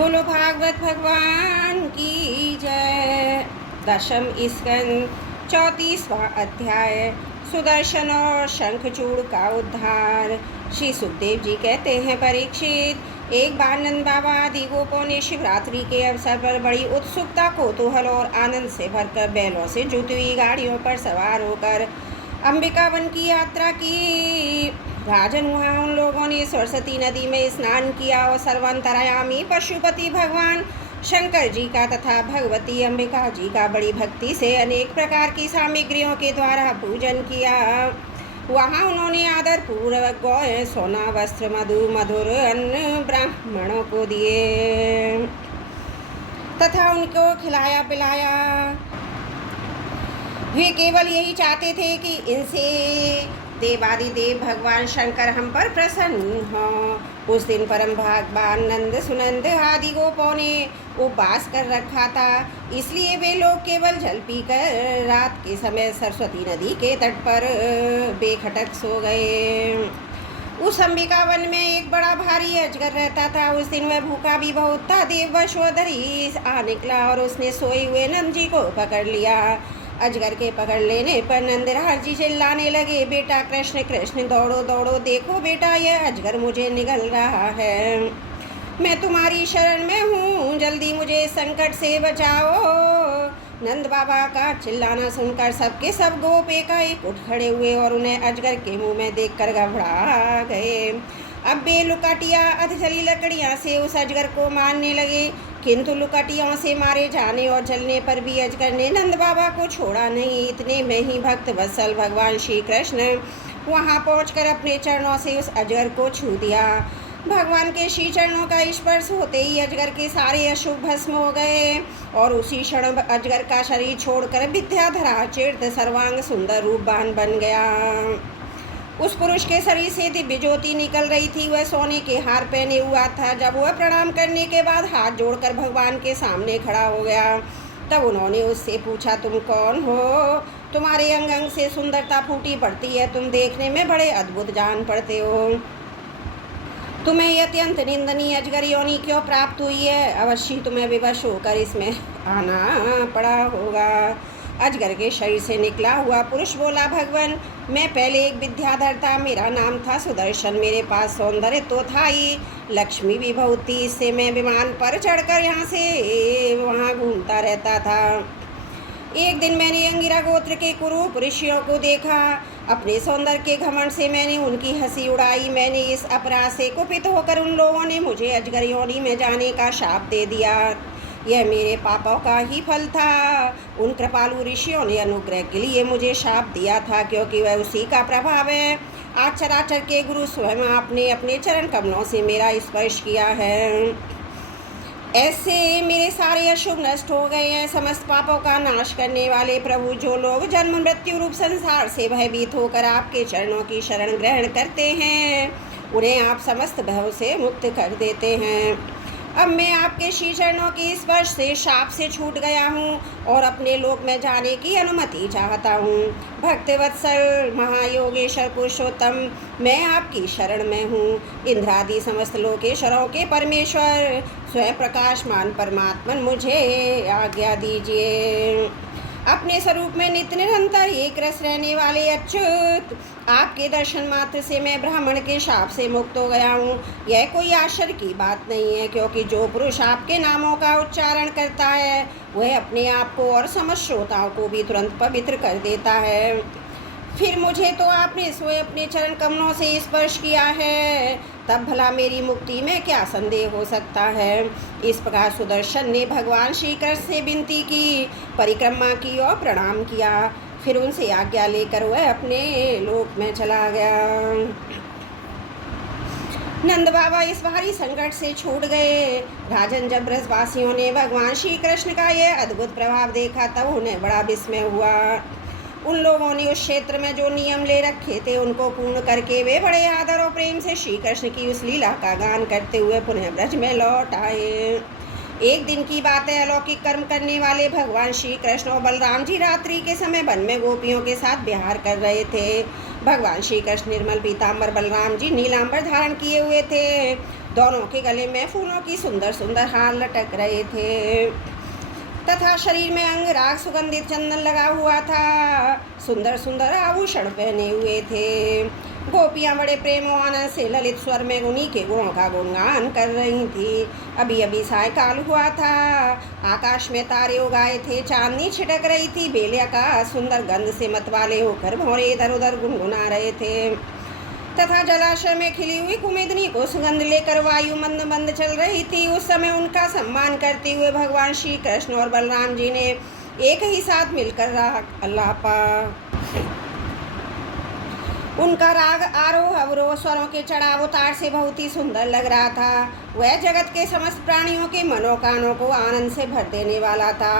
बोलो भागवत भगवान की जय। दशम स्कंद 34वां अध्याय सुदर्शन और शंखचूड़ का उद्धार। श्री सुखदेव जी कहते हैं, परीक्षित, एक बार नंद बाबा आदि गोपों ने शिवरात्रि के अवसर पर बड़ी उत्सुकता, कौतूहल और आनंद से भरकर बैलों से जुटी हुई गाड़ियों पर सवार होकर अंबिका वन की यात्रा की। राजन, वहाँ उन लोगों ने सरस्वती नदी में स्नान किया और सर्वांतरयामी पशुपति भगवान शंकर जी का तथा भगवती अंबिका जी का बड़ी भक्ति से अनेक प्रकार की सामग्रियों के द्वारा पूजन किया। वहाँ उन्होंने आदर पूर्वक गौ, सोना, वस्त्र, मधु, मधुर अन्न ब्राह्मणों को दिए तथा उनको खिलाया पिलाया। वे केवल यही चाहते थे कि इनसे देवादिदेव भगवान शंकर हम पर प्रसन्न हों। उस दिन परम भागवान नंद, सुनंद आदि गोपों ने उपवास कर रखा था, इसलिए वे लोग केवल जल पीकर रात के समय सरस्वती नदी के तट पर बेखटक सो गए। उस अंबिका वन में एक बड़ा भारी अजगर रहता था। उस दिन वह भूखा भी बहुत था। देववश वधरी आ निकला और उसने सोए हुए नंद जी को पकड़ लिया। अजगर के पकड़ लेने पर नंदराज जी चिल्लाने लगे, बेटा कृष्ण कृष्ण, दौड़ो दौड़ो, देखो बेटा, यह अजगर मुझे निगल रहा है। मैं तुम्हारी शरण में हूँ, जल्दी मुझे संकट से बचाओ। नंद बाबा का चिल्लाना सुनकर सबके सब गोप एकाएक उठ खड़े हुए और उन्हें अजगर के मुंह में देखकर घबरा गए। अब वे लुकाटिया अधजली लकड़ियाँ से उस अजगर को मारने लगे, किंतु लुकाटियों से मारे जाने और जलने पर भी अजगर ने नंद बाबा को छोड़ा नहीं। इतने में ही भक्त वत्सल भगवान श्री कृष्ण वहाँ पहुँचकर अपने चरणों से उस अजगर को छू दिया। भगवान के श्री चरणों का स्पर्श होते ही अजगर के सारे अशुभ भस्म हो गए और उसी क्षण अजगर का शरीर छोड़कर विद्याधरा चिर्त सर्वांग सुंदर रूपवान बन गया। उस पुरुष के शरीर से दिव्य ज्योति निकल रही थी। वह सोने के हार पहने हुआ था। जब वह प्रणाम करने के बाद हाथ जोड़कर भगवान के सामने खड़ा हो गया, तब उन्होंने उससे पूछा, तुम कौन हो? तुम्हारे अंग अंग से सुंदरता फूटी पड़ती है, तुम देखने में बड़े अद्भुत जान पड़ते हो। तुम्हें यह अत्यंत निंदनीय अजगर योनि क्यों प्राप्त हुई है? अवश्य तुम्हें विवश होकर इसमें आना पड़ा होगा। अजगर के शरीर से निकला हुआ पुरुष बोला, भगवान, मैं पहले एक विद्याधर था, मेरा नाम था सुदर्शन। मेरे पास सौंदर्य तो था ही, लक्ष्मी भी बहुत थी। इससे मैं विमान पर चढ़कर यहाँ से वहाँ घूमता रहता था। एक दिन मैंने अंगिरा गोत्र के कुरूप ऋषियों को देखा। अपने सौंदर्य के घमंड से मैंने उनकी हंसी उड़ाई। मैंने इस अपराध से कुपित होकर उन लोगों ने मुझे अजगर योनि में जाने का शाप दे दिया। यह मेरे पापों का ही फल था। उन कृपालु ऋषियों ने अनुग्रह के लिए मुझे शाप दिया था, क्योंकि वह उसी का प्रभाव है। आज चराचर के गुरु स्वयं आपने अपने चरण कमलों से मेरा स्पर्श किया है। ऐसे मेरे सारे अशुभ नष्ट हो गए हैं। समस्त पापों का नाश करने वाले प्रभु, जो लोग जन्म मृत्यु रूप संसार से भयभीत होकर आपके चरणों की शरण ग्रहण करते हैं, उन्हें आप समस्त भयों से मुक्त कर देते हैं। अब मैं आपके श्री चरणों के स्पर्श से शाप से छूट गया हूँ और अपने लोक में जाने की अनुमति चाहता हूँ। भक्त वत्सल महायोगेश्वर पुरुषोत्तम, मैं आपकी शरण में हूँ। इंद्रादि समस्त लोकेश्वरों के परमेश्वर स्वयं प्रकाशमान परमात्मन, मुझे आज्ञा दीजिए। अपने स्वरूप में नित्य निरंतर एक रस रहने वाले अच्युत, आपके दर्शन मात्र से मैं ब्राह्मण के शाप से मुक्त हो गया हूँ। यह कोई आश्चर्य की बात नहीं है, क्योंकि जो पुरुष आपके नामों का उच्चारण करता है वह अपने आप को और समस्त श्रोताओं को भी तुरंत पवित्र कर देता है। फिर मुझे तो आपने स्वयं अपने चरण कमलों से स्पर्श किया है, तब भला मेरी मुक्ति में क्या संदेह हो सकता है। इस प्रकार सुदर्शन ने भगवान श्री कृष्ण से विनती की, परिक्रमा की और प्रणाम किया। फिर उनसे आज्ञा लेकर वह अपने लोक में चला गया। नंद बाबा इस भारी संकट से छूट गए। राजन, जब ब्रजवासियों ने भगवान श्री कृष्ण का यह अद्भुत प्रभाव देखा, तब उन्हें बड़ा विस्मय हुआ। उन लोगों ने उस क्षेत्र में जो नियम ले रखे थे उनको पूर्ण करके वे बड़े आदर और प्रेम से श्री कृष्ण की उस लीला का गान करते हुए पुनः ब्रज में लौट आए। एक दिन की बात है, अलौकिक कर्म करने वाले भगवान श्री कृष्ण और बलराम जी रात्रि के समय वन में गोपियों के साथ विहार कर रहे थे। भगवान श्री कृष्ण निर्मल पीताम्बर, बलराम जी नीलांबर धारण किए हुए थे। दोनों के गले में फूलों की सुंदर सुंदर हार लटक रहे थे तथा शरीर में अंगराग सुगंधित चंदन लगा हुआ था। सुंदर सुंदर आभूषण पहने हुए थे। गोपियाँ बड़े प्रेम और आनंद से ललित स्वर में उन्हीं के गुणों का गुणगान कर रही थी। अभी अभी सायकाल हुआ था। आकाश में तारे उगाए थे, चांदनी छिटक रही थी। बेलिया का सुंदर गंध से मतवाले होकर भौरे इधर उधर गुनगुना रहे थे तथा जलाशय में खिली हुई कुमुदिनी को सुगंध लेकर वायु मंद मंद चल रही थी। उस समय उनका सम्मान करते हुए भगवान श्री कृष्ण और बलराम जी ने एक ही साथ मिलकर राग अलापा। उनका राग आरोह अवरोह स्वरों के चढ़ाव उतार से बहुत ही सुंदर लग रहा था। वह जगत के समस्त प्राणियों के मनों कानों को आनंद से भर देने वाला था।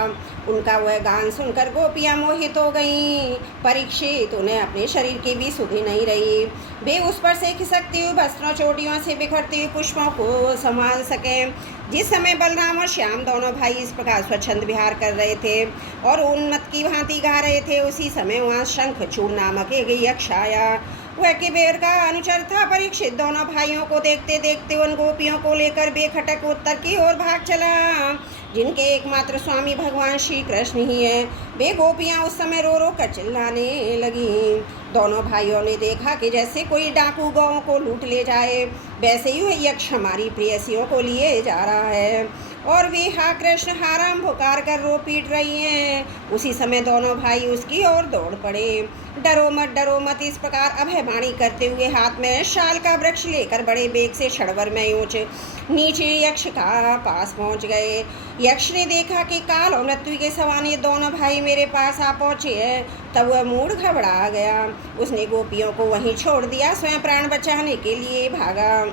उनका वह गान सुनकर गोपियाँ मोहित हो गईं। परीक्षित उन्हें अपने शरीर की भी सुधि नहीं रही। वे उस पर से खिसकती हुई वस्त्रों चोटियों से बिखरती हुई पुष्पों को संभाल सकें। जिस समय बलराम और श्याम दोनों भाई इस प्रकार स्वच्छंद विहार कर रहे थे और उन्मत्त की भांति गा रहे थे, उसी समय वहाँ शंखचूड़ नामक एक यक्ष आया। वह कुबेर का अनुचर था। परीक्षित दोनों भाइयों को देखते देखते उन गोपियों को लेकर बेखटक उत्तर की ओर भाग चला, जिनके एकमात्र स्वामी भगवान श्री कृष्ण ही है। वे गोपियाँ उस समय रो रो कर चिल्लाने लगी। दोनों भाइयों ने देखा कि जैसे कोई डाकू गौं को लूट ले जाए, वैसे ही वह यक्ष हमारी प्रेयसियों को लिए जा रहा है और वे हा कृष्ण हा राम पुकार कर रो पीट रही हैं। उसी समय दोनों भाई उसकी ओर दौड़ पड़े। डरो मत इस प्रकार अभयवाणी करते हुए हाथ में शाल का वृक्ष लेकर बड़े बेग से क्षणभर में ऊंचे नीचे यक्ष का पास पहुंच गए। यक्ष ने देखा कि काल और मृत्यु के समान ये दोनों भाई मेरे पास आ पहुंचे हैं, तब वह मूड घबरा गया। उसने गोपियों को वहीं छोड़ दिया, स्वयं प्राण बचाने के लिए भागा।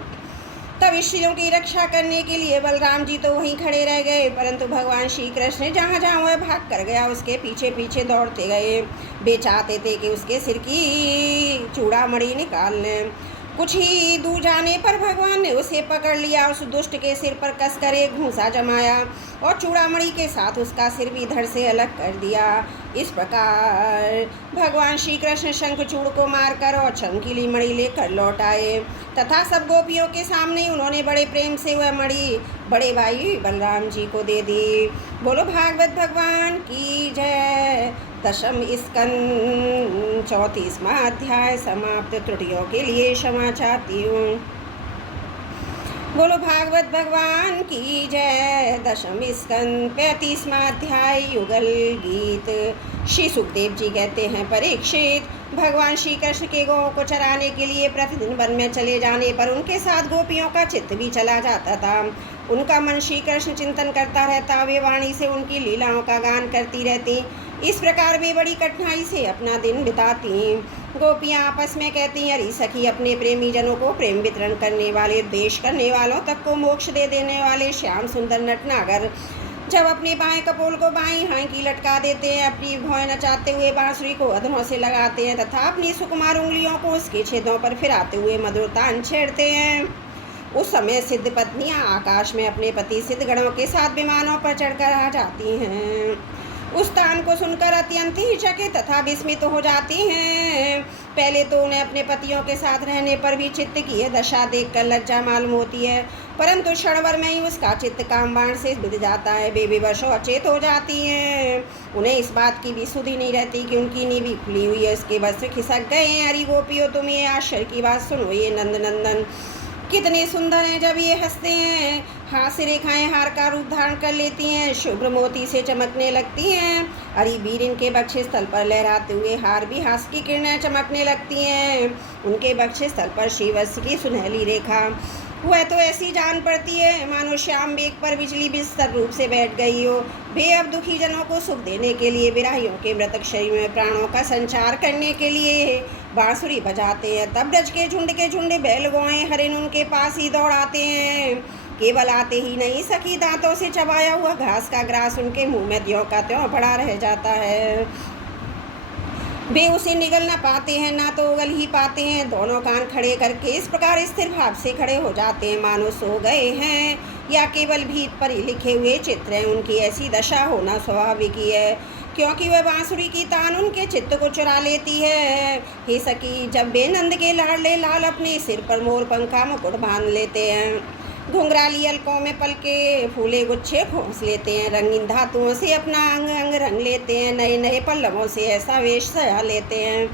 तब स्त्रियों की रक्षा करने के लिए बलराम जी तो वहीं खड़े रह गए, परंतु भगवान श्री कृष्ण जहाँ जहाँ वह भाग कर गया उसके पीछे पीछे दौड़ते गए। वे चाहते थे कि उसके सिर की चूड़ामणि निकाल लें। कुछ ही दूर जाने पर भगवान ने उसे पकड़ लिया, उस दुष्ट के सिर पर कसकर एक घूंसा जमाया और चूड़ामणि के साथ उसका सिर भी धड़ से अलग कर दिया। इस प्रकार भगवान श्री कृष्ण शंखचूड़ को मारकर और चमकीली मणि लेकर लौट आए तथा सब गोपियों के सामने उन्होंने बड़े प्रेम से वह मणि बड़े भाई बलराम जी को दे दी। बोलो भागवत भगवान की जय। दशम स्कंद 34वां अध्याय समाप्त। त्रुटियों के लिए क्षमा चाहती हूँ। बोलो भागवत भगवान की जय। दशम स्कंद 35वां अध्याय युगल गीत। श्री सुखदेव जी कहते हैं, परीक्षित, भगवान श्री कृष्ण के गौ को चराने के लिए प्रतिदिन वन में चले जाने पर उनके साथ गोपियों का चित्त भी चला जाता था। उनका मन श्री कृष्ण चिंतन करता रहता। वे वाणी से उनकी लीलाओं का गान करती रहती। इस प्रकार वे बड़ी कठिनाई से अपना दिन बिताती। गोपियाँ आपस में कहती, अरे सखी, अपने प्रेमी जनों को प्रेम वितरण करने वाले, द्वेष करने वालों तक को मोक्ष दे देने वाले श्याम सुंदर नटनागर जब अपने बाएं कपोल को बाईं हांकी लटका देते हैं, अपनी भौं नचाते हुए बांसुरी को अधरों से लगाते हैं तथा अपनी सुकुमार उंगलियों को उसके छेदों पर फिराते हुए मधुर तान छेड़ते हैं, उस समय सिद्ध पत्नियां आकाश में अपने पति सिद्ध गणों के साथ विमानों पर चढ़कर आ जाती हैं। उस तान को सुनकर अत्यंत ही चकित तथा विस्मित हो जाती हैं। पहले तो उन्हें अपने पतियों के साथ रहने पर भी चित्त की यह दशा देखकर लज्जा मालूम होती है, परंतु क्षणभर में ही उसका चित्त कामबाण से बिध जाता है। वे विवश और अचेत हो जाती हैं। उन्हें इस बात की भी सुधि नहीं रहती कि उनकी नीवी खुली हुई है, उसके वस्त्र खिसक गए हैं। अरे गोपियों, तुम ये आश्चर्य की बात सुनो। ये नंद नंदन कितने सुंदर हैं। जब ये हंसते हैं, हाथ से रेखाएं हार का रूप धारण कर लेती हैं, शुभ्र मोती से चमकने लगती हैं। अरे वीर, इनके बक्षे स्थल पर लहराते हुए हार भी हास्य की किरणें चमकने लगती हैं। उनके बक्षे स्थल पर श्रीवत्स की सुनहली रेखा वह तो ऐसी जान पड़ती है मानो श्याम बेग पर बिजली बिस्तर रूप से बैठ गई हो। वे अब दुखी जनों को सुख देने के लिए, विराहियों के मृतक शरीर में प्राणों का संचार करने के लिए बांसुरी बजाते हैं। तब ब्रज के झुंड बैल गौएं हरिण उनके पास ही दौड़ाते हैं। केवल आते ही नहीं, सखी दांतों से चबाया हुआ घास का ग्रास उनके मुंह में त्यों का त्यों पड़ा रह जाता है। वे उसे निगल न पाते हैं, ना तो उगल ही पाते हैं। दोनों कान खड़े करके इस प्रकार स्थिर भाव से खड़े हो जाते हैं मानो सो गए हैं या केवल भीत पर ही लिखे हुए चित्र हैं। उनकी ऐसी दशा होना स्वाभाविक ही है, क्योंकि वह बांसुरी की तान उनके चित्त को चुरा लेती है। हे सखी, जब वे नंद के लाडले लाल अपने सिर पर मोर पंखा मुकुट बांध लेते हैं, घुंघराली अलकों में पलके फूले गुच्छे खोस लेते हैं, रंगीन धातुओं से अपना अंग अंग रंग लेते हैं, नए नए पल्लवों से ऐसा वेश सजा लेते हैं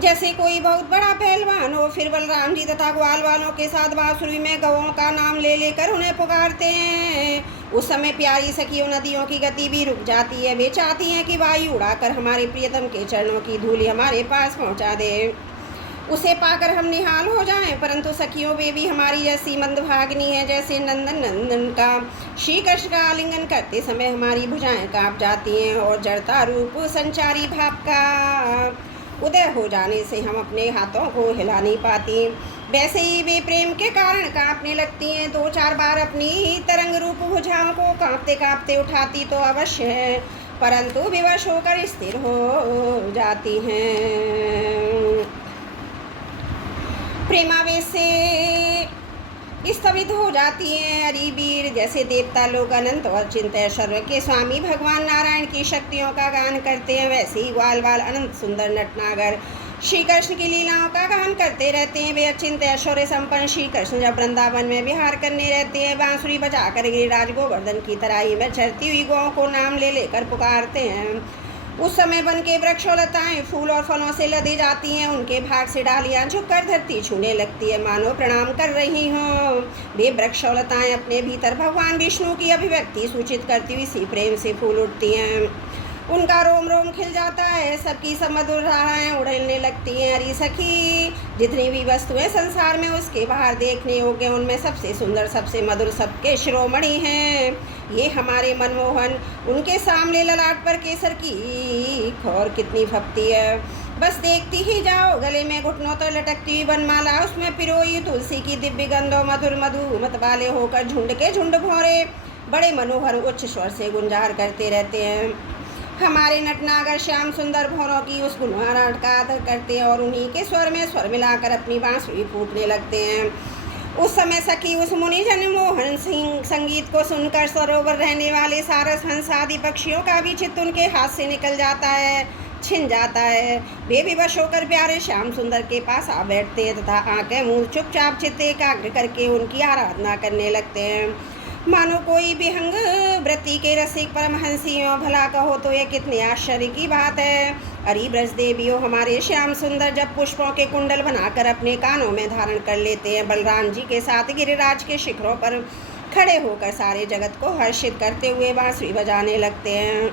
जैसे कोई बहुत बड़ा पहलवान हो। फिर बलराम जी तथा ग्वाल वालों के साथ बांसुरी में गवों का नाम ले लेकर उन्हें पुकारते हैं। उस समय प्यारी सखियों नदियों की गति भी रुक जाती है। वे चाहती हैं कि वायु उड़ाकर हमारे प्रियतम के चरणों की धूलि हमारे पास पहुंचा दे, उसे पाकर हम निहाल हो जाएं। परंतु सखियों वे भी हमारी जैसी मंदभागिनी है, जैसे नंदन नंदन का श्री कृष्ण का आलिंगन करते समय हमारी भुजाएं कांप जाती हैं और जड़ता रूप संचारी भाव का उदय हो जाने से हम अपने हाथों को हिला नहीं पाती। वैसे ही वे प्रेम के कारण कांपने लगती हैं। 2-4 बार अपनी तरंग रूप भुजाओं को कांपते कांपते उठाती तो अवश्य है, परंतु विवश होकर स्थिर हो जाती हैं। प्रेमावेश से स्तब्ध हो जाती हैं। अरि वीर, जैसे देवता लोग अनंत और चिंत्य सर्व के स्वामी भगवान नारायण की शक्तियों का गान करते हैं, वैसे ही ग्वाल वाल अनंत सुंदर नटनागर श्री कृष्ण की लीलाओं का गान करते रहते हैं। वे अचिंत ऐश्वर्य संपन्न श्री कृष्ण जब वृंदावन में विहार करने रहते हैं, बांसुरी बजाकर गिरिराज गोवर्धन की तराई में चरती हुई गौं को नाम ले लेकर पुकारते हैं। उस समय वन के वृक्ष और लताएं फूल और फलों से लदी जाती हैं। उनके भाग से डालियां झुककर धरती छूने लगती है, मानो प्रणाम कर रही हों। वे वृक्ष और लताएं अपने भीतर भगवान विष्णु की अभिव्यक्ति सूचित करती हुई इसी प्रेम से फूल उठती हैं। उनका रोम रोम खिल जाता है, सबकी सब मधुर धाराएं उड़ने लगती हैं। अरे सखी, जितनी भी वस्तुएं संसार में उसके बाहर देखने योग्य, उनमें सबसे सुंदर सबसे मधुर सबके शिरोमणि हैं ये हमारे मनमोहन। उनके सामने ललाट पर केसर की खौर कितनी फपती है, बस देखती ही जाओ। गले में घुटनों तो लटकती हुई बनमाला, उसमें पिरोई तुलसी की दिव्य गंधो मधुर मधु मत वाले होकर झुंड के झुंड भौरे बड़े मनोहर उच्च स्वर से गुंजार करते रहते हैं। हमारे नटनागर श्याम सुंदर भौरों की उस गुणगान का आदर करते हैं और उन्हीं के स्वर में स्वर मिलाकर अपनी बांसुरी फूटने लगते हैं। उस समय सखी उस मुनिजन मोहन सिंह संगीत को सुनकर सरोवर रहने वाले सारस हंस आदि पक्षियों का भी चित्त उनके हाथ से निकल जाता है, छिन जाता है। वे विवश होकर प्यारे श्याम सुंदर के पास आ बैठते हैं तथा आंखें मुंह चुपचाप चित्त एकाग्र करके उनकी आराधना करने लगते हैं, मानो कोई विहंग व्रति के रसिक परमहंसियों। भला कहो तो यह कितने आश्चर्य की बात है। अरे ब्रज देवियों, हमारे श्याम सुंदर जब पुष्पों के कुंडल बनाकर अपने कानों में धारण कर लेते हैं, बलराम जी के साथ गिरिराज के शिखरों पर खड़े होकर सारे जगत को हर्षित करते हुए बांसुरी बजाने लगते हैं।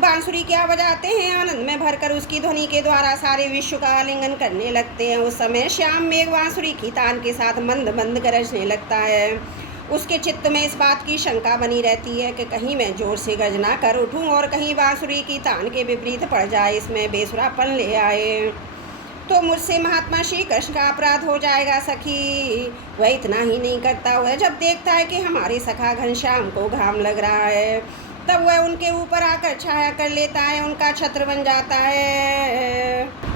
बांसुरी क्या बजाते हैं, आनंद में भरकर उसकी ध्वनि के द्वारा सारे विश्व का आलिंगन करने लगते हैं। उस समय श्याम मेघ बांसुरी की तान के साथ मंद मंद गरजने लगता है। उसके चित्त में इस बात की शंका बनी रहती है कि कहीं मैं जोर से गर्जना कर उठूं और कहीं बांसुरी की तान के विपरीत पड़ जाए, इसमें बेसुरापन ले आए तो मुझसे महात्मा श्री कृष्ण का अपराध हो जाएगा। सखी, वह इतना ही नहीं करता, वह जब देखता है कि हमारे सखा घनश्याम को घाम लग रहा है, तब वह उनके ऊपर आकर छाया कर लेता है, उनका छत्र बन जाता है।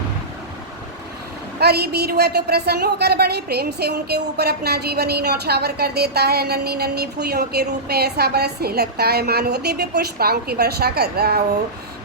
अरे वीर, वह तो प्रसन्न होकर बड़े प्रेम से उनके ऊपर अपना जीवनी नौछावर कर देता है। नन्ही नन्ही फूलों के रूप में ऐसा बरसने लगता है मानो दिव्य पुष्पों की वर्षा कर रहा हो।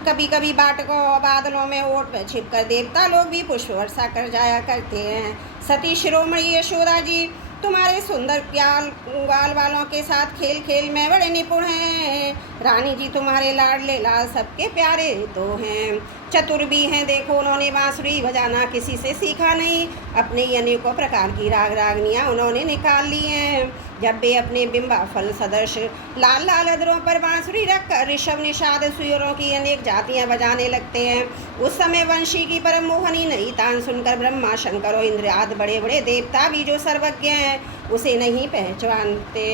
कभी कभी बाटकों और बादलों में ओट में छिपकर देवता लोग भी पुष्प वर्षा कर जाया करते हैं। सती शिरोमणि यशोदा जी तुम्हारे सुंदर ग्वाल वालों के साथ खेल खेल में बड़े निपुण हैं। रानी जी तुम्हारे लाडले लाल सबके प्यारे तो हैं, चतुर भी हैं। देखो, उन्होंने बांसुरी बजाना किसी से सीखा नहीं, अपने ही अनेकों प्रकार की राग रागनियाँ उन्होंने निकाल ली हैं। जब वे अपने बिंबा फल सदृश लाल लाल अधरों पर बांसुरी रखकर ऋषभ निषाद सुयोरों की अनेक जातियां बजाने लगते हैं, उस समय वंशी की परम मोहनी नई तान सुनकर ब्रह्मा शंकर और इंद्र आदि बड़े बड़े देवता भी जो सर्वज्ञ हैं उसे नहीं पहचानते।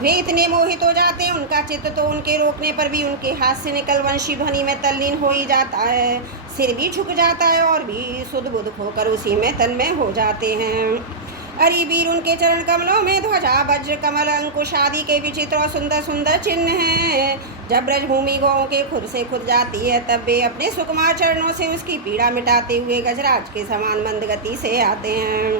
वे इतने मोहित हो जाते हैं, उनका चित्त तो उनके रोकने पर भी उनके हाथ से निकल वंशी ध्वनि में तल्लीन हो ही जाता है। सिर भी झुक जाता है और भी सुध बुध होकर उसी में तन्मय हो जाते हैं। अरे वीर, उनके चरण कमलों में ध्वजा वज्र कमल अंकुश आदि के विचित्र और सुंदर सुंदर चिन्ह हैं। जब ब्रजभूमि गौं के खुद से खुद जाती है, तब वे अपने सुकुमार चरणों से उसकी पीड़ा मिटाते हुए गजराज के समान मंद गति से आते हैं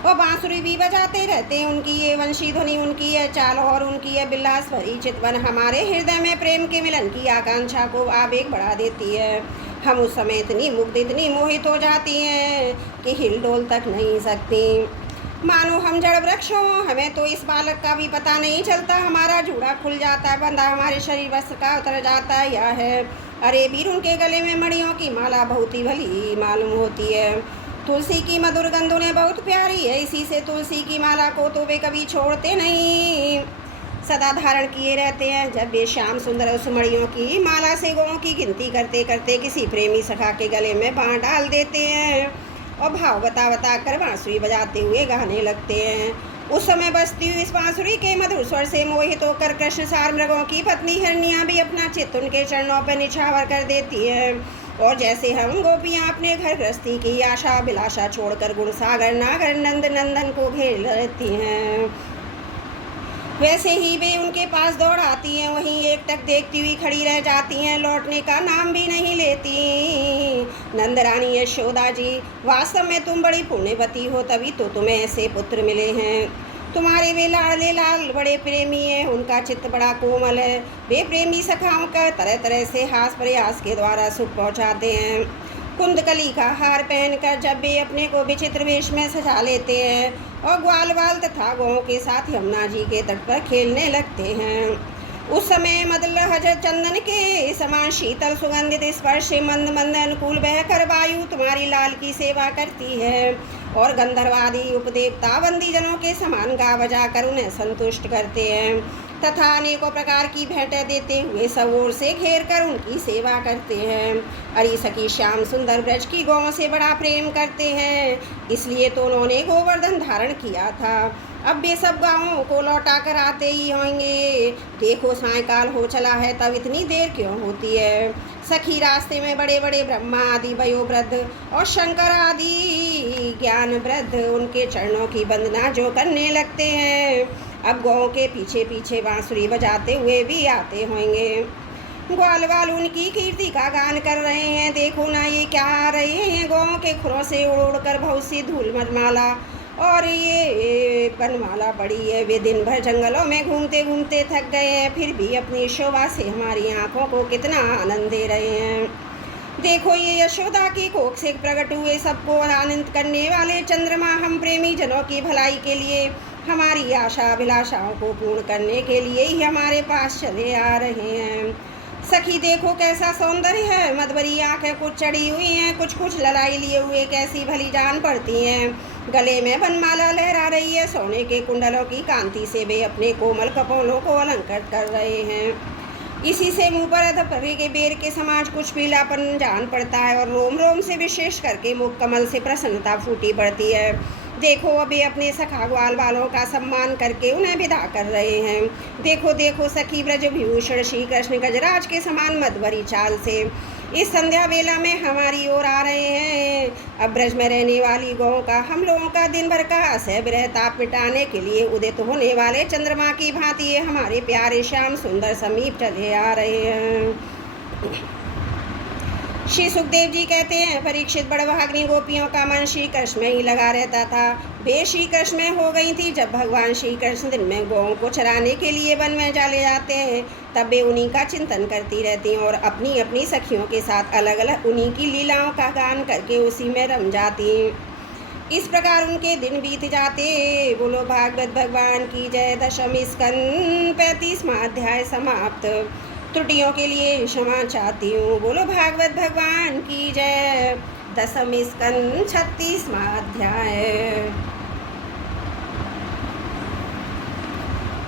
और बांसुरी भी बजाते रहते हैं। उनकी ये वंशी ध्वनि, उनकी यह चाल और उनकी यह बिल्लास्वरी चितवन हमारे हृदय में प्रेम के मिलन की आकांक्षा को आवेग बढ़ा देती है। हम उस समय इतनी मुग्ध इतनी मोहित हो जाती हैं कि हिल डोल तक नहीं सकती। मानो हम जड़ वृक्ष हों, हमें तो इस बालक का भी पता नहीं चलता। हमारा जूड़ा खुल जाता है, बंधा हमारे शरीर वस्त्र का उतर जाता है। यह है अरे वीर, उनके गले में मणियों की माला बहुत ही भली मालूम होती है। तुलसी की मधुर गंध उन्हें बहुत प्यारी है, इसी से तुलसी की माला को तो वे कभी छोड़ते नहीं, सदा धारण किए रहते हैं। जब वे श्याम सुंदर उस मणियों की माला से गौं की गिनती करते करते किसी प्रेमी सखा के गले में बाँह डाल देते हैं और भाव बता बता कर बांसुरी बजाते हुए गाने लगते हैं। उस समय बजती हुई इस बांसुरी के मधुर स्वर से मोहित होकर कृष्ण सार मृगों की पत्नी हिरनियाँ भी अपना चित्त उनके चरणों पर निछावर कर देती है। और जैसे हम गोपियाँ अपने घर गृहस्थी की आशा अभिलाषा छोड़कर गुणसागर नागर नंद नंदन को घेर लेती हैं, वैसे ही वे उनके पास दौड़ आती हैं, वहीं एकटक देखती हुई खड़ी रह जाती हैं, लौटने का नाम भी नहीं लेती। नंदरानी यशोदा जी, वास्तव में तुम बड़ी पुण्यवती हो, तभी तो तुम्हें ऐसे पुत्र मिले हैं। तुम्हारे वे लाडले लाल बड़े प्रेमी हैं, उनका चित्त बड़ा कोमल है। वे प्रेमी सखाओं का तरह तरह से हास प्रयास के द्वारा सुख पहुँचाते हैं। कुंदकली का हार पहनकर जब वे अपने को विचित्र वेश में सजा लेते हैं और ग्वाल बाल तथा गौं के साथ यमुना जी के तट पर खेलने लगते हैं, उस समय मदलहज चंदन के समान शीतल सुगंधित स्पर्श मंद मंद अनुकूल बहकर वायु तुम्हारी लाल की सेवा करती है और गंधर्वादी उपदेवता बंदी जनों के समान गा बजा कर उन्हें संतुष्ट करते हैं तथा अनेकों प्रकार की भेंटें देते हुए सब ओर से घेर कर उनकी सेवा करते हैं। अरे सखी, श्याम सुंदर ब्रज की गौं से बड़ा प्रेम करते हैं, इसलिए तो उन्होंने गोवर्धन धारण किया था। अब वे सब गाँवों को लौटा कर आते ही होंगे। देखो सायंकाल हो चला है, तब इतनी देर क्यों होती है। सखी, रास्ते में बड़े बड़े ब्रह्मा आदि वयोवृद्ध और शंकर आदि ज्ञान वृद्ध उनके चरणों की वंदना जो करने लगते हैं, अब गौ के पीछे पीछे बांसुरी बजाते हुए भी आते होंगे। ग्वाल वाल उनकी कीर्ति का गान कर रहे हैं। देखो ना ये क्या आ रहे हैं, गौ के खुरों से उड़ उड़ कर बहुत सी धूल मरमाला और ये बनमाला पड़ी है। वे दिन भर जंगलों में घूमते घूमते थक गए हैं, फिर भी अपनी शोभा से हमारी आँखों को कितना आनंद दे रहे हैं। देखो ये यशोदा की कोख से प्रकट हुए सबको आनंदित करने वाले चंद्रमा हम प्रेमी जनों की भलाई के लिए, हमारी आशा अभिलाषाओं को पूर्ण करने के लिए ही हमारे पास चले आ रहे हैं। सखी देखो कैसा सौंदर्य है, मधुबरी आँखें कुछ चढ़ी हुई हैं, कुछ ललाई लिए हुए कैसी भली जान पड़ती हैं। गले में बनमाला लहरा रही है, सोने के कुंडलों की कांति से वे अपने कोमल कपोलों को अलंकृत कर रहे हैं। इसी से मुँह पर अधपरे के बेर के समाज कुछ पीलापन जान पड़ता है और रोम रोम से विशेष करके मुख कमल से प्रसन्नता फूटी पड़ती है। देखो अभी अपने सखा ग्वाल वालों का सम्मान करके उन्हें विदा कर रहे हैं। देखो देखो सखी, ब्रज विभूषण श्री कृष्ण गजराज के समान मधुबरी चाल से इस संध्या वेला में हमारी ओर आ रहे हैं। अब ब्रज में रहने वाली गौ का हम लोगों का दिन भर का असह विरह ताप मिटाने के लिए उदित होने वाले चंद्रमा की भांति ये हमारे प्यारे श्याम सुंदर समीप चले आ रहे हैं। श्री सुखदेव जी कहते हैं, परीक्षित बड़भाग्नि गोपियों का मन श्री कृष्ण में ही लगा रहता था। वे श्री कृष्ण में हो गई थी। जब भगवान श्री कृष्ण दिन में गौओं को चराने के लिए वन में चले जाते हैं, तब वे उन्हीं का चिंतन करती रहती हैं और अपनी अपनी सखियों के साथ अलग अलग उन्हीं की लीलाओं का गान करके उसी में रम जाती। इस प्रकार उनके दिन बीत जाते। बोलो भागवत भगवान की जय। दशम स्कंद 35वां अध्याय समाप्त। त्रुटियों के लिए क्षमा चाहती हूँ। बोलो भागवत भगवान की जय। दशम स्कंद 36वां अध्याय।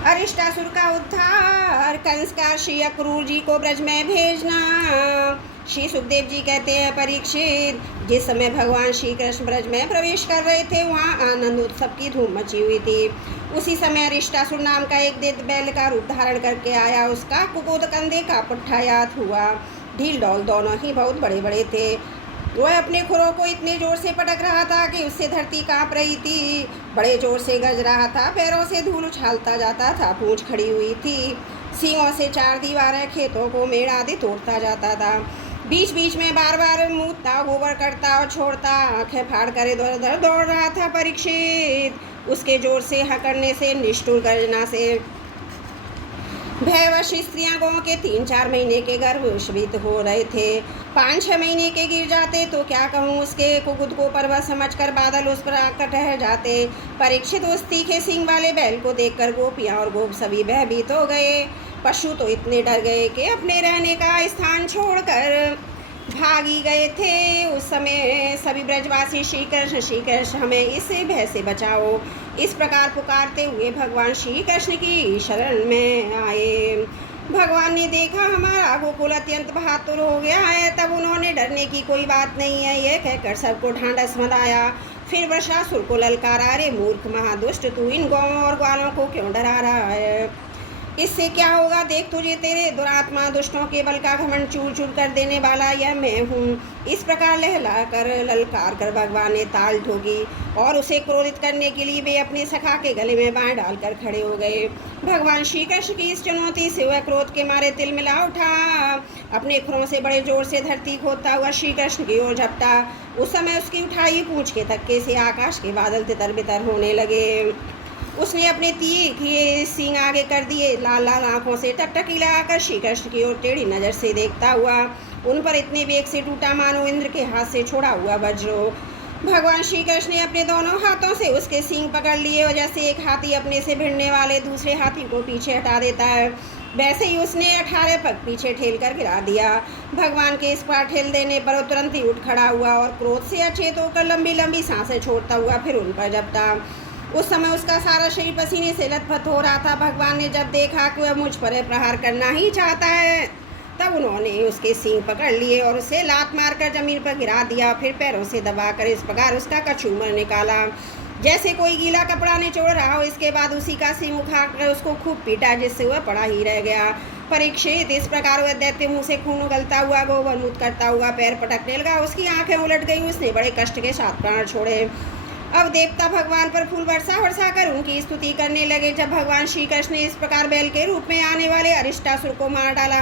अरिष्टासुर का उद्धार, कंस का श्री अक्रूर जी को ब्रज में भेजना। श्री सुखदेव जी कहते हैं, परीक्षित, जिस समय भगवान श्री कृष्ण ब्रज में प्रवेश कर रहे थे, वहाँ आनंद उत्सव की धूम मची हुई थी। उसी समय अरिष्टासुर नाम का एक दैत्य बैल का रूप धारण करके आया। उसका कुकुद कंधे का पुट्ठा याद हुआ। ढील डौल दोनों ही बहुत बड़े बड़े थे। वह अपने खुरों को इतने जोर से पटक रहा था कि उससे धरती काँप रही थी। बड़े जोर से गज रहा था, पैरों से धूल उछालता जाता था, पूंछ खड़ी हुई थी। सींगों से चार दीवारें खेतों को मेड़ आदि तोड़ता जाता था। बीच बीच में बार बार मूतता, गोबर करता और छोड़ता, आंखें फाड़ कर इधर उधर दौड़ रहा था। परीक्षित, उसके जोर से हकड़ने से, निष्ठुर गर्जना से भयवश स्त्रियां गाँव के 3-4 महीने के गर्भस्वित हो रहे थे। 5-6 महीने के गिर जाते तो क्या कहूँ, उसके कुकुत को पर्वत समझकर बादल उस पर आकर ठहर जाते। परीक्षित उस तीखे सींग वाले बैल को देखकर गोपियाँ और गोप सभी भयभीत हो गए। पशु तो इतने डर गए कि अपने रहने का स्थान छोड़कर भागी गए थे। उस समय सभी ब्रजवासी श्री कृष्ण हमें इस भय से बचाओ, इस प्रकार पुकारते हुए भगवान श्री कृष्ण की शरण में आए। भगवान ने देखा हमारा गोकुल अत्यंत बहादुर हो गया है, तब उन्होंने डरने की कोई बात नहीं है यह कहकर सबको ढांढस बंधाया। फिर वृषासुर को ललकारा, अरे मूर्ख महादुष्ट, तू इन गौओं और ग्वालों को क्यों डरा रहा है? इससे क्या होगा, देख तुझे तेरे दुरात्मा दुष्टों के बल का घमंड चूर चूर कर देने वाला यह मैं हूँ। इस प्रकार लहला कर ललकार कर भगवान ने ताल ठोकी और उसे क्रोधित करने के लिए वे अपने सखा के गले में बाएं डालकर खड़े हो गए। भगवान श्री कृष्ण की इस चुनौती से वह क्रोध के मारे तिलमिला उठा। अपने खुरों से बड़े जोर से धरती खोदता हुआ श्री कृष्ण की ओर झपटा। उस समय उसकी उठाई पूंछ के धक्के से आकाश के बादल तितर बितर होने लगे। उसने अपने तीखे सींग आगे कर दिए, लाल लाल आंखों से टकटकी लगाकर श्री कृष्ण की ओर टेढ़ी नजर से देखता हुआ उन पर इतने वेग से टूटा मानो इंद्र के हाथ से छोड़ा हुआ वज्र। भगवान श्री कृष्ण ने अपने दोनों हाथों से उसके सींग पकड़ लिए और जैसे एक हाथी अपने से भिड़ने वाले दूसरे हाथी को पीछे हटा देता है, वैसे ही उसने 18 पग पीछे ठेल कर गिरा दिया। भगवान के इस पर ठेल देने पर वो तुरंत ही उठ खड़ा हुआ और क्रोध से अचेत होकर लंबी लंबी सांसें छोड़ता हुआ फिर उन पर झपटा। उस समय उसका सारा शरीर पसीने से लथपथ हो रहा था। भगवान ने जब देखा कि वह मुझ पर प्रहार करना ही चाहता है, तब उन्होंने उसके सींग पकड़ लिए और उसे लात मारकर जमीन पर गिरा दिया। फिर पैरों से दबाकर इस प्रकार उसका कछूमर निकाला जैसे कोई गीला कपड़ा निचोड़ रहा हो। इसके बाद उसी का सींग उखाड़कर उसको खूब पीटा, जिससे वह पड़ा ही रह गया। परीक्षित, इस प्रकार वह दैत्य मुँह से खून उगलता हुआ गोबरमूत करता हुआ पैर पटकने लगा। उसकी आंखें उलट गईं, उसने बड़े कष्ट के साथ प्राण छोड़े। अब देवता भगवान पर फूल वर्षा कर उनकी स्तुति करने लगे। जब भगवान श्री कृष्ण ने इस प्रकार बैल के रूप में आने वाले अरिष्टासुर को मार डाला,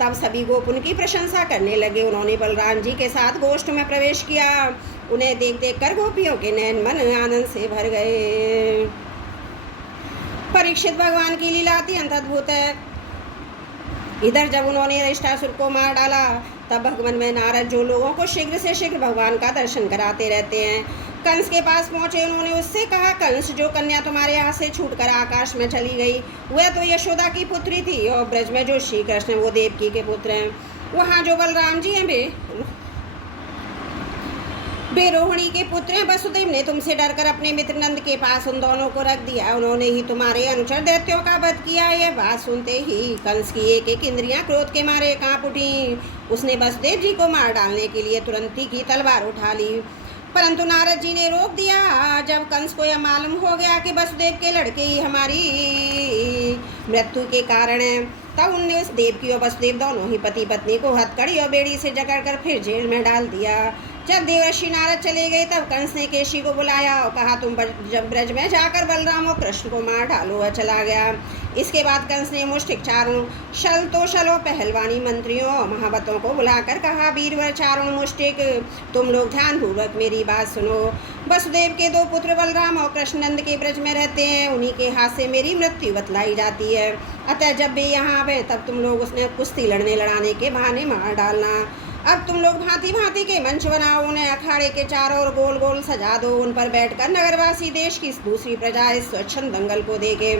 तब सभी गोप उनकी प्रशंसा करने लगे। उन्होंने बलराम जी के साथ गोष्ठ में प्रवेश किया। उन्हें देख देख कर गोपियों के नैन मन आनंद से भर गए। परीक्षित, भगवान की लीला अत्यंत अद्भुत है। इधर जब उन्होंने अरिष्टासुर को मार डाला, तब भगवान में नारद जो लोगों को शीघ्र से शीघ्र भगवान का दर्शन कराते रहते हैं, कंस के पास पहुंचे। उन्होंने उससे कहा, कंस, जो कन्या तुम्हारे हाथ से छूटकर आकाश में चली गई, वह तो यशोदा की पुत्री थी, और ब्रज में जो श्री कृष्ण वो देवकी के पुत्र हैं। वहाँ जो बलराम जी हैं वे रोहिणी के पुत्र हैं। वसुदेव ने तुमसे डरकर अपने मित्र नंद के पास उन दोनों को रख दिया। उन्होंने ही तुम्हारे अनुचर दैत्यों का वध किया। यह बात सुनते ही कंस की एक एक इंद्रियां क्रोध के मारे कांप उठी। उसने वसुदेव जी को मार डालने के लिए तुरंत ही की तलवार उठा ली, परंतु नारद जी ने रोक दिया। जब कंस को यह मालूम हो गया कि वसुदेव के लड़के ही हमारी मृत्यु के कारण हैं, तब उनने उस देवकी और वसुदेव दोनों ही पति पत्नी को हथकड़ी और बेड़ी से जकड़कर फिर जेल में डाल दिया। जब देवर्षि नारद चले गए, तब कंस ने केशी को बुलाया और कहा, तुम जब ब्रज में जाकर बलराम और कृष्ण को मार डालो। वह चला गया। इसके बाद कंस ने मुष्टिक चारों शल पहलवानी मंत्रियों और महावतों को बुलाकर कहा, वीरवर चारों मुष्टिक, तुम लोग ध्यानपूर्वक मेरी बात सुनो। वसुदेव के 2 पुत्र बलराम और कृष्णनंद के ब्रज में रहते हैं। उन्हीं के हाथ से मेरी मृत्यु बतलाई जाती है। अतः जब वे यहाँ आवे, तब तुम लोग उसने कुश्ती लड़ाने के बहाने मार डालना। अब तुम लोग भांति भांति के मंच बनाओ, उन्हें अखाड़े के चारों ओर गोल गोल सजा दो। उन पर बैठकर नगरवासी देश की दूसरी प्रजा इस स्वच्छंद दंगल को देखे।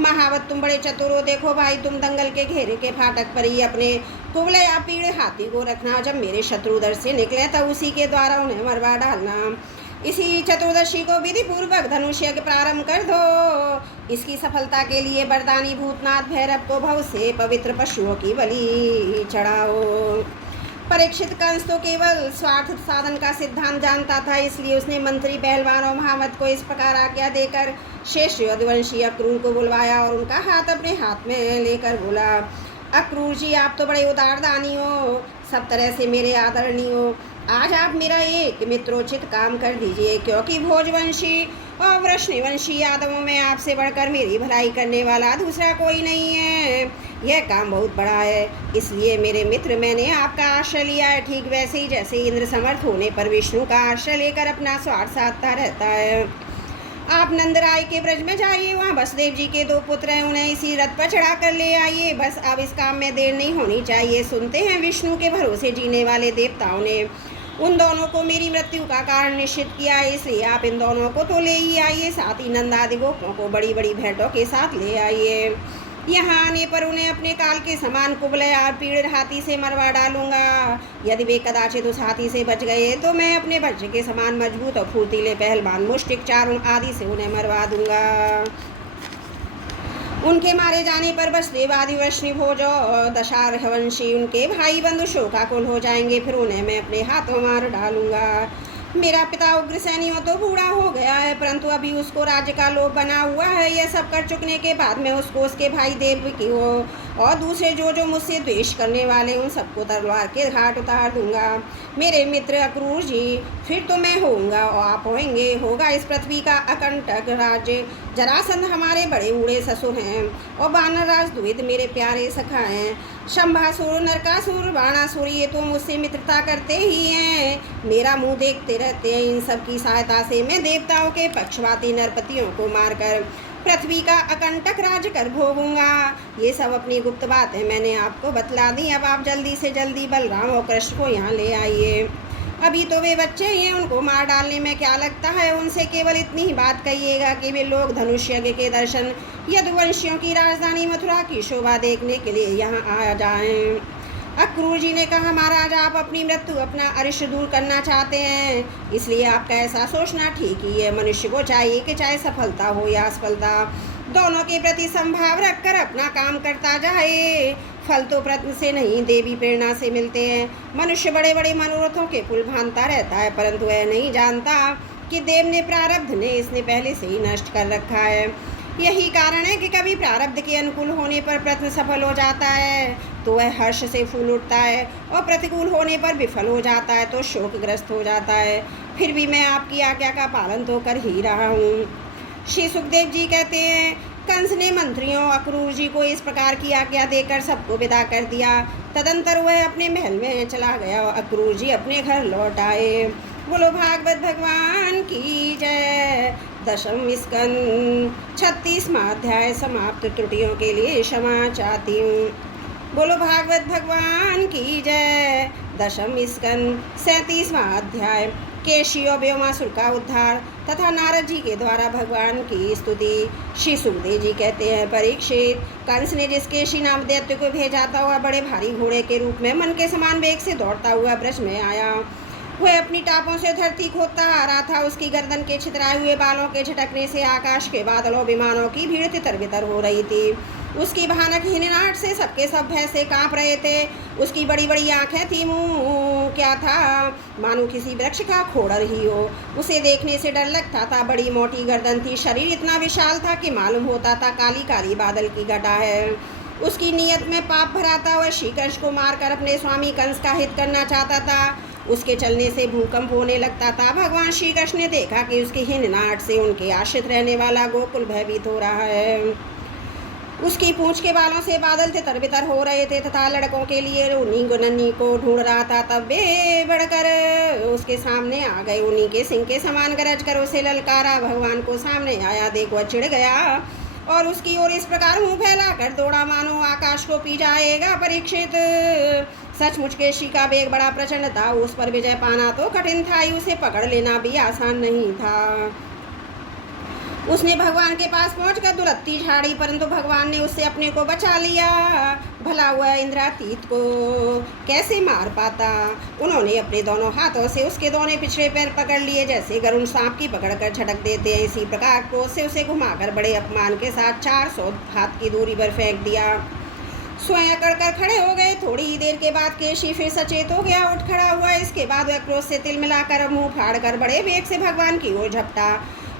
महावत, तुम बड़े चतुर हो। देखो भाई, तुम दंगल के घेरे के फाटक पर ही अपने कुबले या पीड़े हाथी को रखना। जब मेरे शत्रु उधर से निकले, तब उसी के द्वारा उन्हें मरवा डालना। इसी चतुर्दशी को विधि पूर्वक धनुष यज्ञ प्रारंभ कर दो। इसकी सफलता के लिए वरदानी भूतनाथ भैरव को भव से पवित्र पशुओं की बलि चढ़ाओ। परीक्षित, कंस तो केवल स्वार्थ साधन का सिद्धांत जानता था, इसलिए उसने मंत्री पहलवान और महावत को इस प्रकार आज्ञा देकर शेष यदुवंशी अक्रूर को बुलवाया और उनका हाथ अपने हाथ में लेकर बोला, अक्रूर जी, आप तो बड़े उदार दानी हो, सब तरह से मेरे आदरणीय हो। आज आप मेरा एक मित्रोचित काम कर दीजिए, क्योंकि भोजवंशी और वृष्णिवंशी यादवों में आपसे बढ़कर मेरी भलाई करने वाला दूसरा कोई नहीं है। यह काम बहुत बड़ा है, इसलिए मेरे मित्र, मैंने आपका आश्रय लिया है। ठीक वैसे ही जैसे इंद्र समर्थ होने पर विष्णु का आश्रय लेकर अपना स्वार्थ साधता रहता है, आप नंदराय के ब्रज में जाइए, वहाँ वसुदेव जी के 2 पुत्र हैं, उन्हें इसी रथ पर चढ़ा कर ले आइए। बस अब इस काम में देर नहीं होनी चाहिए। सुनते हैं विष्णु के भरोसे जीने वाले देवताओं ने उन दोनों को मेरी मृत्यु का कारण निश्चित किया है, इसलिए आप इन दोनों को तो ले ही आइए, साथ ही नंदादि गोपों को बड़ी बड़ी भेंटों के साथ ले आइए। यहाँ आने पर उन्हें अपने काल के समान कुबले और पीड़ित हाथी से मरवा डालूंगा। यदि वे कदाचित उस हाथी से बच गए तो मैं अपने बच्चे के समान मजबूत और फुर्तीले पहलवान मुष्टिक चारों आदि से उन्हें मरवा दूंगा। उनके मारे जाने पर वसुदेव आदि वृष्णिभोज और दशारहवंशी उनके भाई बंधु शोकाकुल हो जाएंगे, फिर उन्हें मैं अपने हाथों मार डालूंगा। मेरा पिता उग्रसेनियों तो बूढ़ा हो गया है, परंतु अभी उसको राज्य का लोभ बना हुआ है। यह सब कर चुकने के बाद मैं उसको उसके भाई देवकी हो और दूसरे जो जो मुझसे द्वेष करने वाले उन सबको तलवार के घाट उतार दूंगा। मेरे मित्र अक्रूर जी, फिर तो मैं होऊंगा और आप होंगे। होगा इस पृथ्वी का अकंटक राज्य। जरासंध हमारे बड़े बूढ़े ससुर हैं और वानरराज द्विविद मेरे प्यारे सखा हैं। शंभासुर, नरकासुर, बाणासुर ये तो मुझसे मित्रता करते ही हैं, मेरा मुंह देखते रहते हैं। इन सब की सहायता से मैं देवताओं के पक्षपाती नरपतियों को मारकर पृथ्वी का अकंटक राज कर भोगूंगा। ये सब अपनी गुप्त बातें मैंने आपको बतला दी। अब आप जल्दी से जल्दी बलराम और कृष्ण को यहाँ ले आइए। अभी तो वे बच्चे हैं, उनको मार डालने में क्या लगता है। उनसे केवल इतनी ही बात कहिएगा कि वे लोग धनुष यज्ञ के दर्शन यदुवंशियों की राजधानी मथुरा की शोभा देखने के लिए यहाँ आ जाएं। अक्रूर जी ने कहा, महाराज आप अपनी मृत्यु अपना अरिष्ट दूर करना चाहते हैं, इसलिए आपका ऐसा सोचना ठीक ही है। मनुष्य को चाहिए कि चाहे सफलता हो या असफलता, दोनों के प्रति संभाव रखकर अपना काम करता जाए। फल तो प्रयत्न से नहीं, देवी प्रेरणा से मिलते हैं। मनुष्य बड़े बड़े मनोरथों के पुल भानता रहता है, परंतु वह नहीं जानता कि देव ने प्रारब्ध ने इसने पहले से ही नष्ट कर रखा है। यही कारण है कि कभी प्रारब्ध के अनुकूल होने पर प्रयत्न सफल हो जाता है तो वह हर्ष से फूल उठता है, और प्रतिकूल होने पर विफल हो जाता है तो शोकग्रस्त हो जाता है। फिर भी मैं आपकी आज्ञा का पालन तो कर ही रहा हूँ। श्री सुखदेव जी कहते हैं, कंस ने मंत्रियों अक्रूर जी को इस प्रकार की आज्ञा देकर सबको विदा कर दिया। तदंतर वह अपने महल में चला गया और अक्रूर जी अपने घर लौट आए। बोलो भागवत भगवान की जय। 10वां स्कंद 36वां अध्याय समाप्त। त्रुटियों के लिए क्षमा चाहती हूँ। बोलो भागवत भगवान की जय। 10वां स्कंद 37वां अध्याय केशी और व्योमासुर का उद्धार तथा नारद जी के द्वारा भगवान की स्तुति। श्री सुखदेव जी कहते हैं, परीक्षित, कंस ने जिस केशी नाम दैत्य को भेजा था वह बड़े भारी घोड़े के रूप में मन के समान वेग से दौड़ता हुआ ब्रज में आया। वह अपनी टापों से धरती खोदता आ रहा था। उसकी गर्दन के छितराए हुए बालों के झटकने से आकाश के बादलों विमानों की भीड़ तितर बितर हो रही थी। उसकी भयानक हिननाट से सबके सब भय से काँप रहे थे। उसकी बड़ी बड़ी आंखें थी, मुंह क्या था मानो किसी वृक्ष का खोड़र ही हो। उसे देखने से डर लगता था। बड़ी मोटी गर्दन थी, शरीर इतना विशाल था कि मालूम होता था काली काली बादल की घटा है। उसकी नीयत में पाप भरा था। वह श्री कृष्ण को मारकर अपने स्वामी कंस का हित करना चाहता था। उसके चलने से भूकंप होने लगता था। भगवान श्री कृष्ण ने देखा कि उसकी हिननाट से उनके आश्रित रहने वाला गोकुल भयभीत हो रहा है। उसकी पूंछ के बालों से बादल तितर बितर हो रहे थे तथा लड़कों के लिए उन्हीं गुनन्नी को ढूंढ रहा था। तब वे बढ़कर उसके सामने आ गए। उन्हीं के सिंह के समान गरज कर उसे ललकारा। भगवान को सामने आया देख वह चिढ़ गया और उसकी ओर इस प्रकार मुंह फैला कर दौड़ा मानो आकाश को पी जाएगा। परीक्षित, सचमुच केशी का वेग बड़ा प्रचंड था। उस पर विजय पाना तो कठिन था ही, उसे पकड़ लेना भी आसान नहीं था। उसने भगवान के पास पहुंचकर दुलत्ती झाड़ी, परंतु भगवान ने उससे अपने को बचा लिया। भला हुआ इंद्रातीत को कैसे मार पाता। उन्होंने अपने दोनों हाथों से उसके दोनों पिछले पैर पकड़ लिए, जैसे गरुड़ सांप की पकड़कर झटक देते हैं। इसी प्रकार क्रोध से उसे घुमाकर बड़े अपमान के साथ 400 हाथ की दूरी पर फेंक दिया। स्वयं अकड़कर खड़े हो गए। थोड़ी ही देर के बाद केशी फिर सचेत हो गया, उठ खड़ा हुआ। इसके बाद वह क्रोध से तिल मिलाकर मुंह फाड़कर बड़े वेग से भगवान की ओर झपटा।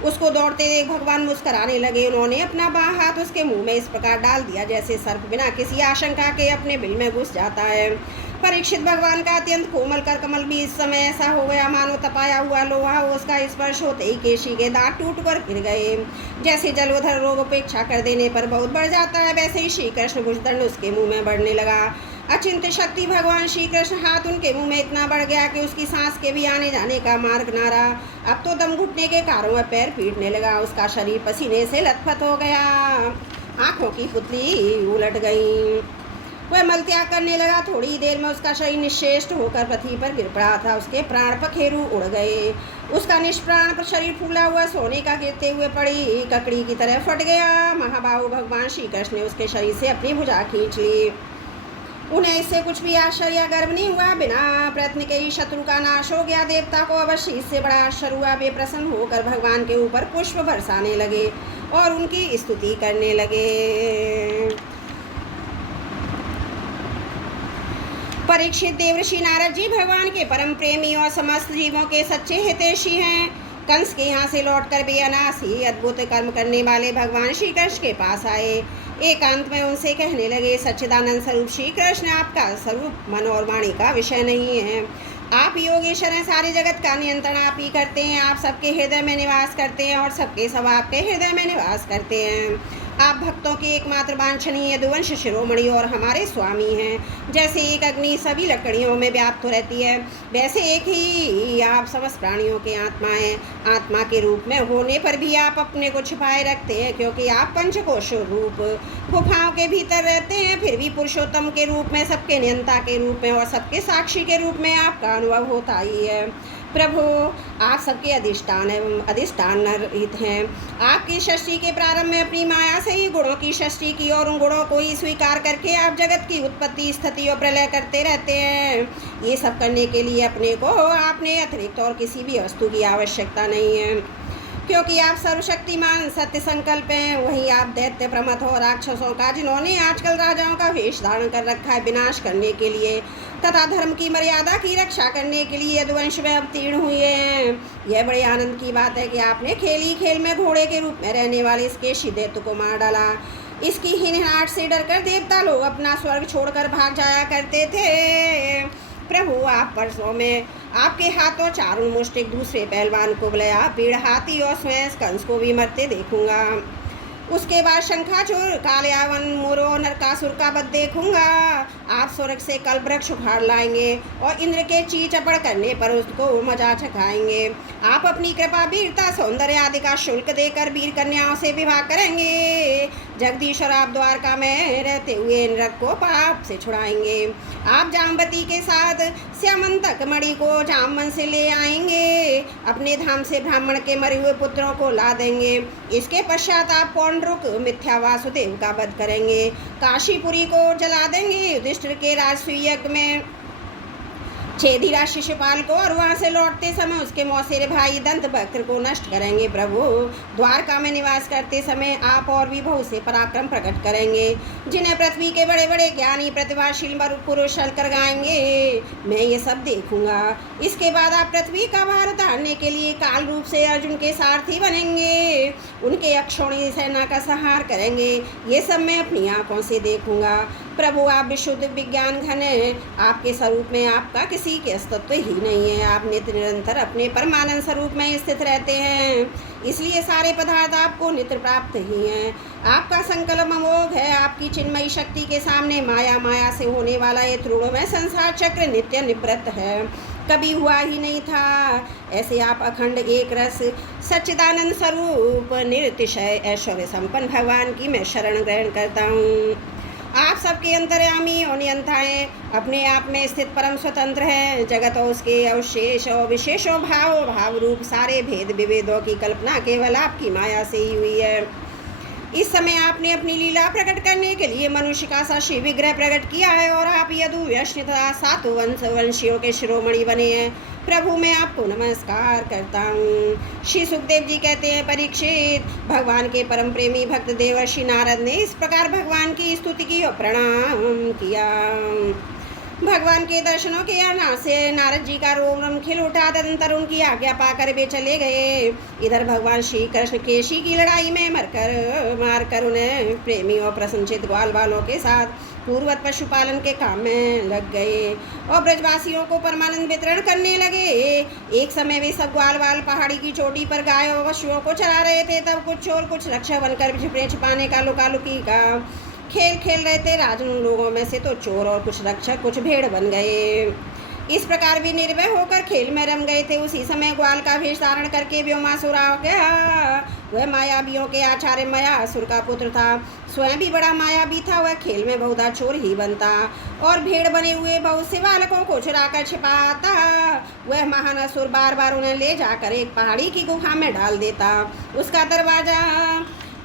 उसको दौड़ते देख भगवान मुस्कराने लगे। उन्होंने अपना बाँ हाथ उसके मुंह में इस प्रकार डाल दिया जैसे सर्प बिना किसी आशंका के अपने बिल में घुस जाता है। परीक्षित भगवान का अत्यंत कोमल कर कमल भी इस समय ऐसा हो गया मानो तपाया हुआ लोहा उसका स्पर्श होते ही केशी के दांत टूटकर गिर गए। जैसे जलोधर रोग उपेक्षा कर देने पर बहुत बढ़ जाता है, वैसे ही श्री कृष्ण भुजदंड उसके मुंह में बढ़ने लगा। अचिंत्य शक्ति भगवान श्री कृष्ण हाथ उनके मुंह में इतना बढ़ गया कि उसकी सांस के भी आने जाने का मार्ग ना रहा। अब तो दम घुटने के कारों में पैर पीटने लगा, उसका शरीर पसीने से लथपथ हो गया, आंखों की पुतली उलट गई, वह मलत्याग करने लगा। थोड़ी देर में उसका शरीर निश्चेष्ट होकर पृथ्वी पर गिर पड़ा था, उसके प्राण पखेरु उड़ गए, उसका निष्प्राण शरीर फूला हुआ सोने का गिरते हुए पड़ी ककड़ी की तरह फट गया। महाबाहु भगवान श्री कृष्ण ने उसके शरीर से अपनी भुजा खींच ली। उन्हें इससे कुछ भी आश्चर्य गर्व नहीं हुआ, बिना प्रयत्न के ही शत्रु का नाश हो गया। देवता को अवश्य इससे बड़ा आश्चर्य हुआ। वे प्रसन्न होकर भगवान के ऊपर पुष्प बरसाने लगे और उनकी स्तुति करने लगे। परीक्षित देवर्षि नारद जी भगवान के परम प्रेमी और समस्त जीवों के सच्चे हितैषी हैं। कंस के यहाँ से लौटकर वे अनासी अद्भुत कर्म करने वाले भगवान श्री कृष्ण के पास आए। एकांत में उनसे कहने लगे, सच्चिदानंद स्वरूप श्री कृष्ण, आपका स्वरूप मन और वाणी का विषय नहीं है। आप योगेश्वर हैं, सारे जगत का नियंत्रण आप ही करते हैं। आप सबके हृदय में निवास करते हैं और सबके सब आपके हृदय में निवास करते हैं। आप भक्तों के एकमात्र वांछनीय यदुवंश शिरोमणि और हमारे स्वामी हैं। जैसे एक अग्नि सभी लकड़ियों में व्याप्त रहती है, वैसे एक ही आप समस्त प्राणियों के आत्मा हैं। आत्मा के रूप में होने पर भी आप अपने को छिपाए रखते हैं, क्योंकि आप पंचकोश रूप गुफाओं के भीतर रहते हैं। फिर भी पुरुषोत्तम के रूप में, सबके नियंता के रूप में और सबके साक्षी के रूप में आपका अनुभव होता ही है। प्रभु, आप सबके अधिष्ठान एवं अधिष्ठान रहित हैं। आपकी सृष्टि के प्रारंभ में अपनी माया से ही गुणों की सृष्टि की और उन गुणों को ही स्वीकार करके आप जगत की उत्पत्ति, स्थिति और प्रलय करते रहते हैं। ये सब करने के लिए अपने को आपने अतिरिक्त और किसी भी वस्तु की आवश्यकता नहीं है, क्योंकि आप सर्वशक्तिमान सत्य संकल्प हैं। वही आप दैत्य प्रमथ और राक्षसों का, जिन्होंने आजकल राजाओं का वेश धारण कर रखा है, विनाश करने के लिए तथा धर्म की मर्यादा की रक्षा करने के लिए यदुवंश में अवतीर्ण हुए हैं। यह बड़े आनंद की बात है कि आपने खेल ही खेल में घोड़े के रूप में रहने वाले इसके दैत्य को मार डाला। इसकी हिनहाट से डरकर देवता लोग अपना स्वर्ग छोड़कर भाग जाया करते थे। प्रभु, आप परसों में आपके हाथों चारों मुष्ट एक दूसरे पहलवान को बुलाया, पीड़ हाथी और स्वयं कंस को भी मरते देखूंगा। उसके बाद शंखाचूर, कालयावन, मोरो, नरकासुर का वध देखूंगा। आप स्वर्ग से कल वृक्ष उखाड़ लाएंगे और इंद्र के ची चपड़ करने पर उसको मजा चखाएंगे। आप अपनी कृपा, वीरता, सौंदर्य आदि का शुल्क देकर वीर कन्याओं से विवाह करेंगे। जगदीश्वर, आप द्वारका में रहते हुए नरक को पाप से छुड़ाएंगे। आप जामवती के साथ श्यामंतक मणि को जामवन से ले आएंगे। अपने धाम से ब्राह्मण के मरे हुए पुत्रों को ला देंगे। इसके पश्चात आप पौंड्रुक मिथ्या वासुदेव का वध करेंगे। काशीपुरी को जला देंगे। युधिष्ठिर के राजसूय यज्ञ में छेदीराज शिशुपाल को और वहाँ से लौटते समय उसके मौसेरे भाई दंतवक्र को नष्ट करेंगे। प्रभु, द्वारका में निवास करते समय आप और भी बहुत से पराक्रम प्रकट करेंगे, जिन्हें पृथ्वी के बड़े बड़े ज्ञानी प्रतिभाशील पुरुष कर गाएंगे। मैं ये सब देखूंगा। इसके बाद आप पृथ्वी का भार उतारने के लिए काल रूप से अर्जुन के सारथी बनेंगे, उनके अक्षौणी सेना का संहार करेंगे। ये सब मैं अपनी आंखों से देखूंगा। प्रभु, आप विशुद्ध विज्ञान घन हैं। आपके स्वरूप में आपका किसी के अस्तित्व ही नहीं है। आप नित्य निरंतर अपने परमानंद स्वरूप में स्थित रहते हैं, इसलिए सारे पदार्थ आपको नित्य प्राप्त ही हैं। आपका संकल्प अमोघ है। आपकी चिन्मयी शक्ति के सामने माया, माया से होने वाला ये त्रिगुणमय संसार चक्र नित्य निवृत्त है, कभी हुआ ही नहीं था। ऐसे आप अखंड एक रस सच्चिदानंद स्वरूप निरतिशय ऐश्वर्य संपन्न भगवान की मैं शरण ग्रहण करता हूँ। आप सबके अंतर्यामी और नियंता हैं, अपने आप में स्थित परम स्वतंत्र हैं। जगत और उसके अवशेष और विशेषों भाव रूप सारे भेद विभेदों की कल्पना केवल आपकी माया से ही हुई है। इस समय आपने अपनी लीला प्रकट करने के लिए मनुष्य का सा शिव विग्रह प्रकट किया है और आप यदु यश तथा सातों वंशियों के शिरोमणि बने हैं। प्रभु, मैं आपको नमस्कार करता हूँ। श्री सुखदेव जी कहते हैं, परीक्षित, भगवान के परम प्रेमी भक्त देवर्षि नारद ने इस प्रकार भगवान की स्तुति की और प्रणाम किया। भगवान के दर्शनों के आना से नारद जी का रोम रोम खिल उठा। तदंतर उनकी आज्ञा पाकर वे चले गए। इधर भगवान श्री कृष्ण केशी की लड़ाई में मारकर उन्हें प्रेमी और प्रसन्नचित ग्वाल वालों के साथ पूर्वत पशुपालन के काम में लग गए और ब्रजवासियों को परमानंद वितरण करने लगे। एक समय वे सब ग्वाल वाल पहाड़ी की चोटी पर गाय और पशुओं को चरा रहे थे। तब कुछ चोर कुछ रक्षक बनकर छिपने छिपाने का लुकालुकी का खेल खेल रहे थे। राजन उन लोगों में से तो चोर और कुछ रक्षक कुछ भेड़ बन गए। इस प्रकार भी निर्भय होकर खेल में रम गए थे। उसी समय ग्वाल का वेश धारण करके व्योमासुर आ गया। वह मायावियों के आचार्य मयासुर का पुत्र था। स्वयं भी बड़ा मायावी था। वह खेल में बहुधा चोर ही बनता और भेड़ बने हुए बहुत से बालकों को चुरा कर छिपाता। वह महान असुर बार बार उन्हें ले जाकर एक पहाड़ी की गुफा में डाल देता। उसका दरवाजा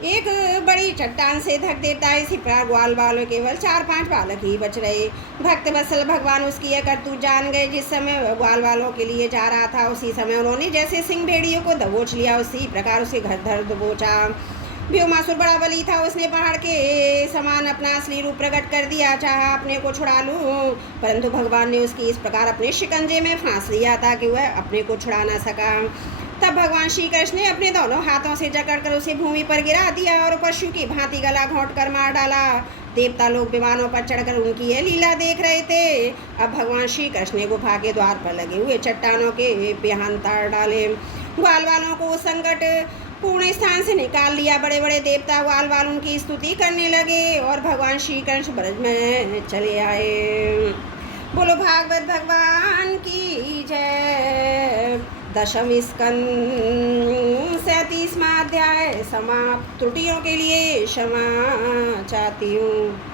एक बड़ी चट्टान से ढक देता है। इसी प्रकार ग्वाल वालों केवल 4-5 बालक ही बच रहे। भक्त वत्सल भगवान उसकी यह करतूत जान गए। जिस समय वह ग्वाल वालों के लिए जा रहा था उसी समय उन्होंने जैसे सिंह भेड़ियों को दबोच लिया, उसी प्रकार उसके घर धर दबोचा। व्योमासुर बड़ा बली था। उसने पहाड़ के समान अपना असली रूप प्रकट कर दिया। चाहा अपने को छुड़ा लूं, परंतु भगवान ने उसकी इस प्रकार अपने शिकंजे में फांस लिया था कि वह अपने को छुड़ा ना सका। तब भगवान श्री कृष्ण ने अपने दोनों हाथों से जकड़कर उसे भूमि पर गिरा दिया और पशु की भांति गला घोंट कर मार डाला। देवता लोग विमानों पर चढ़कर उनकी यह लीला देख रहे थे। अब भगवान श्री कृष्ण ने गुफा के द्वार पर लगे हुए चट्टानों के बिहान तार डाले। ग्वाल वालों को उस संकट पूर्ण स्थान से निकाल लिया। बड़े बड़े देवता ग्वाल वाल उनकी स्तुति करने लगे और भगवान श्री कृष्ण ब्रज में चले आए। बोलो भागवत भगवान की जय। दशम स्कंद 37वां अध्याय समाप्त। त्रुटियों के लिए क्षमा चाहती हूँ।